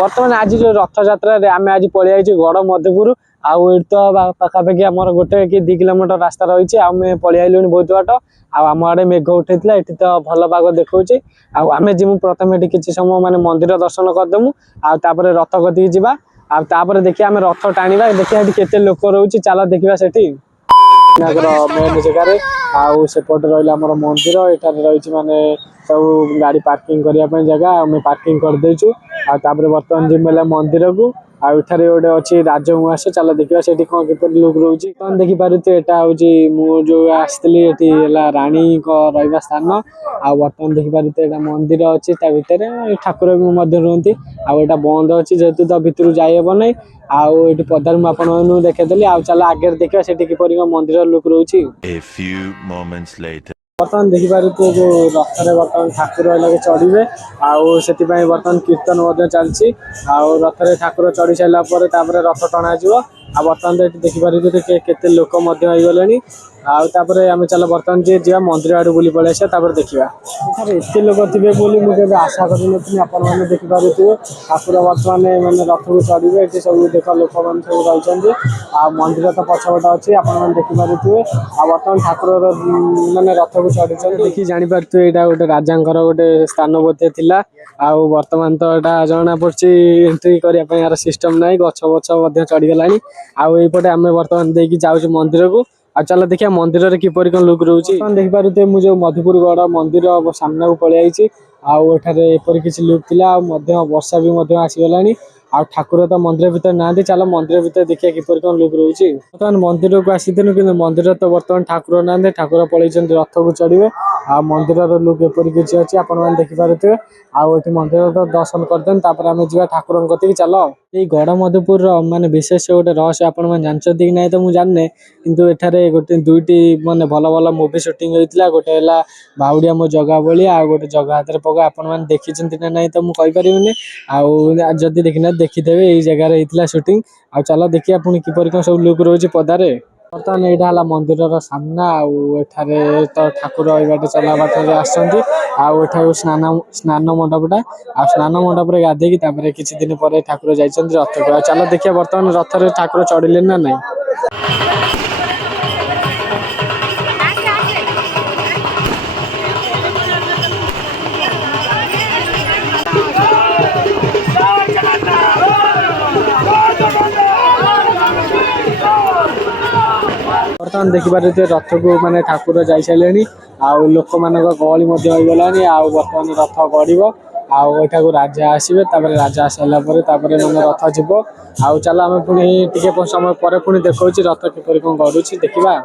बर्तमान आज जो रथ यात्रा आम आज पलि आई गड़ मध्यपुर आउ तो पाखापाखि आम गोटे कि 2 किलोमीटर रास्ता रही आम पलि आइलु बहुत बाट आम आड़े मेघ उठे ये तो भल पाग देखा आम जी प्रथम ये किसी समय माने मंदिर दर्शन करदेमु आपर रथ कति जावा आपर देखिए आम रथ टाणा देखिए केते लोक रोचे चल देखा से मेन जगार आउट रहा मंदिर यहाँ रही माने सब गाड़ी पार्किंग करने जगह आम पार्किंग करदेचु बर्तमान जिम्मेला मंदिर को आठारे गोटे अच्छी राजउआस चल देखा से कौन किपर लुक रोचे देखी पारे यहाँ हूँ जो आसती राणी रहा स्थान आ बर्तमान देखी पारे यहाँ मंदिर अच्छी भितर ठाकुर भी रुहति आटा बंद अच्छी जेहेतु तो भितर जाइब ना आउ पदार मुझे देखेदेली चल आगे देखा से किपर मंदिर लुक रोचे बर्तमान देखिपारे जो रथरे बर्तमान ठाकुर लगे चढ़े से बर्तमान कीर्तन चलती रथरे ठाकुर चढ़ी सारापर रथ टणा बर्तमान तो ये देखिपारे केते लोक गले आम चल बर्तमान जी जा मंदिर आड़ बुली पलि आसा देखा एत लोक थे मुझे आशा करी आपने देखिपारे ठाकुर बर्तमान मैंने रथ को चढ़े ये सब देख लोक मैंने सब रही मंदिर तो पछपट अच्छी आपने देखिपारे बर्तमान ठाकुर मैंने रथ को चढ़ी देखिए जापारे यहाँ गोटे राजा गोटे स्थान बोधे थिला आउ बर्तमान तो यहाँ जना पड़ी एंट्री करने यार सिस्टम ना गछ बछ चढ़ीगला आउ यपटे आम बर्तमान देखिए जाऊँ मंदिर को चल देखिए मंदिर किपर कौन लुक रोचे देखिपारे मुझे मधुपुर गड़ मंदिर सामना को पलि आई आठारे एपर किसी लुक थिला वर्षा भी आसीगला आ ठाकुर तो मंदिर भीतर ना चल मंदिर भीतर देखिए किपर कौन लुक रोचे बर्तमान मंदिर को आसीलु कि मंदिर तो बर्तमान ठाकुर ना ठाकुर पलि रथ को चढ़े आ मंदिर लुक एपर किसी अच्छी आपने देखिपारे आठ मंदिर तो दर्शन करदे आम जा ठाकुर कति चल ये गड़ मधुपुर माने विशेष गोटे रहस्य आपने जानते कि ना तो मुझे जाने किंतु एठारे गोटे दुईटी माने भल भल मूवी शूटिंग होता गोटे है बाउड़िया मो जगह भाई आ गोटे जगह हाथ में पका आपने देखी ना ना तो मुझे कहीपरि आदि देखना देखिथे ये जगार होता शूटिंग आ चल देखिए पुणी किपर कौन सब लुक रोचे पदारे बर्तमान यहाँ है मंदिर सामना आठारे तो ठाकुर ये चला बाटे आठ स्नान मंडपटा आ स्नान मंडप गाधे किसी दिन पर ठाकुर जाइए रथ को चल देखिए बर्तमान रथ ठाकुर चढ़िले ना नहीं बर्तमान देखिपारे रथ को माने ठाकुर जाई सारे आउ लोक मान गहली होगला बर्तमान रथ गड़ब आठा को राजा आसवे राजा आसारा मैंने रथ जीव आउ चल आम पुणी टे समय पर पुणी देखा रथ किपर कौन गड़ुची देखा।